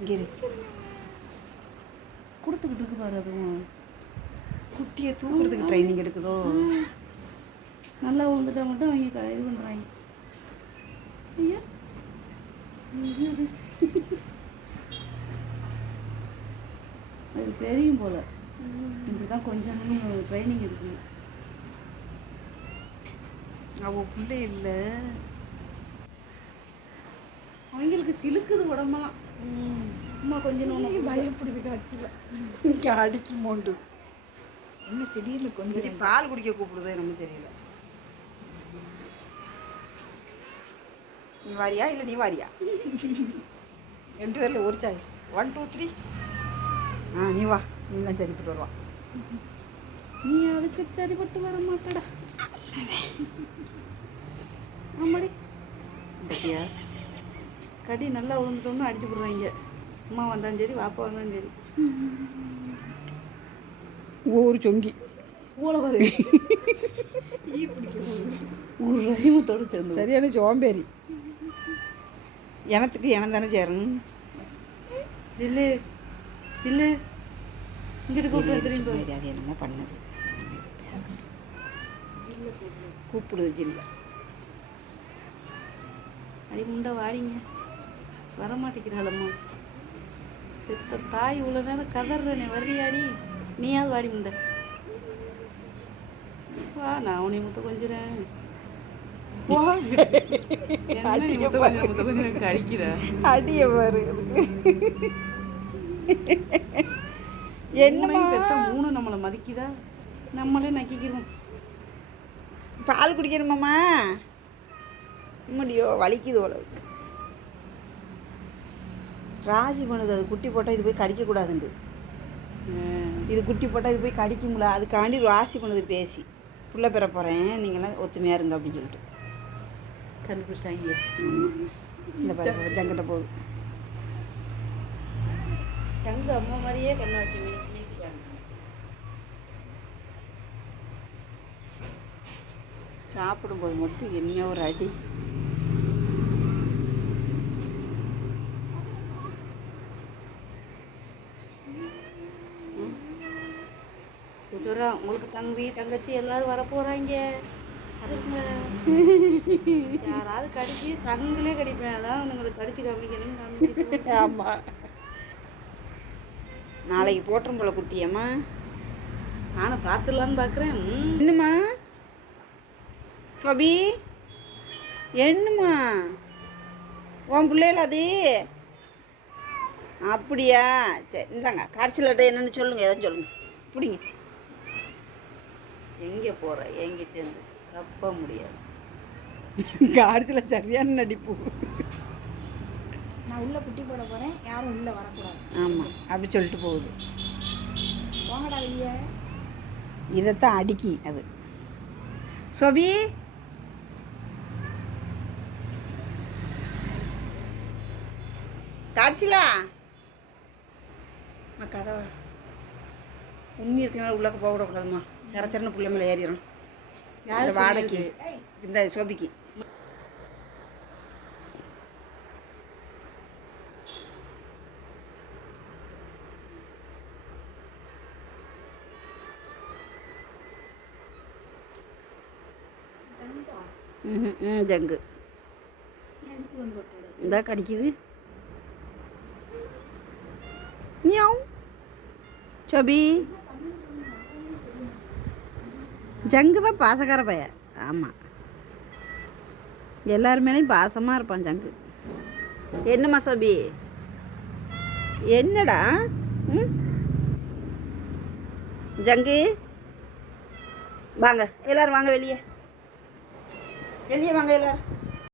இங்கே கொடுத்துக்கிட்டு இருக்கு பாரு. அதுவும் குட்டியை தூக்குறதுக்கு ட்ரைனிங் எடுக்குதோ. நல்லா விழுந்துட்டா மட்டும் அவங்க இது பண்ணுறாங்க. ஐயா அது தெரியும் போல். இப்படி தான் கொஞ்சம் ட்ரைனிங் இருக்குது. அவள் பிள்ளை இல்லை, அவங்களுக்கு சிலுக்குது உடம்பெல்லாம். அம்மா கொஞ்சம் ஒன்று பயப்படுது. இங்கே அடிக்குமோண்டு என்ன திடீர்னு கொஞ்சம் பால் குடிக்க கூப்பிடுதோ எனக்கு தெரியல. நீ வாரியா இல்லை நீ வாரியா? 2 பேரில் ஒரு சாய்ஸ். 1 2 3. நீ வா, நீ தான் சரிப்பட்டு வருவா. நீ அதுக்கு சரிப்பட்டு வர மாட்டடா. ஆமாடி பத்தியா கடி நல்லா விழுந்துட்டோம்னு அடிச்சு போடுறாங்க. அம்மா வந்தாலும் சரி வாப்பா வந்தாலும் சரி. ஒரு சொங்கி ஓலை பாரு. ஒரு ரஹீமத்தோடு சேர்ந்து சரியான சோம்பேறி. எனத்துக்கு இனம் தானே சேரணும். இல்லை இல்லை இங்கிட்டு கூப்பிட்டு திரும்பி அது என்னமோ பண்ணுது. கூப்பிடுது ஜில்ல. அடி முண்டை வாடிங்க வரமாட்டேங்கிறாளம்மா. பெத்த தாய் இவ்வளோ நேரம் கதறனே வர்றியாடி, நீயாவது வாடி முண்டை வா. நான் உன்னை முத்த கொஞ்சிறேன். கொஞ்சம் கடிக்கிற அடிய பாரு. என்ன பெத்த 3 நம்மளை மதிக்குதா? நம்மளே நக்கிக்கிறோம். பால் குடிக்கணுமாம்மா? முடியோ வலிக்குது போல. ராசி பண்ணுது. அது குட்டி போட்டால் இது போய் கடிக்கக்கூடாதுண்டு. இது குட்டி போட்டால் இது போய் கடிக்கும்ல, அதுக்காண்டி ராசி பண்ணுது பேசி. புள்ள பெற போகிறேன், நீங்களாம் ஒத்துமையாக இருங்க அப்படின்னு சொல்லிட்டு கண்டுபிடிச்சிட்டாங்க. இந்த பாரு ஜங்கிட்ட போகுது. சங்கு அம்மா மாதிரியே கண்ணை வச்சு மினிக்காங்க. சாப்பிடும்போது மட்டும் என்ன ஒரு அடி. சொல்கிறேன் உங்களுக்கு தம்பி தங்கச்சி எல்லோரும் வரப்போகிறாங்க. யாராவது கடிச்சு சங்கிலே கடிப்பேன். அதான் உங்களுக்கு கடிச்சு காமிக்கணும்னு. ஆமாம், நாளைக்கு போட்டுரும் போல குட்டியம்மா. நானும் பார்த்துடலான்னு பார்க்குறேன். என்னம்மா சோபி, என்னம்மா உன் பிள்ளைல அது? அப்படியா, சரி இந்தாங்க. கரைச்சலட்டை என்னென்னு சொல்லுங்கள், எதாவது சொல்லுங்கள். பிடிங்க. எங்கே போகிற? என்கிட்டேருந்து தப்ப முடியாது. கார்ச்சில் சரியான நடிப்பு. நான் உள்ளே குட்டி போட போகிறேன், யாரும் உள்ளே வரக்கூடாது. ஆமாம், அப்படி சொல்லிட்டு போகுது. போங்கடா வெளியே. இதைத்தான் அடிக்கி அது. சோபி காட்சிலா கதவை உண்ணி இருக்கனால உள்ளக்க போக விடக்கூடாதும்மா. சரச்சரன்னு பிள்ளை மேலே ஏறிடும். இந்த வாடகைக்கு இந்த சோபிக்கு ஜங்கு இந்த கடிக்குது. மியாவ் சோபி. ஜங்கு தான் பாசக்கார பையன். ஆமாம், எல்லார் மேலேயும் பாசமாக இருப்பான் ஜங்கு. என்னம்மா சோபி, என்னடா? ஜங்கு வாங்க, எல்லோரும் வாங்க வெளியே. வெளியே வாங்க எல்லோரும்.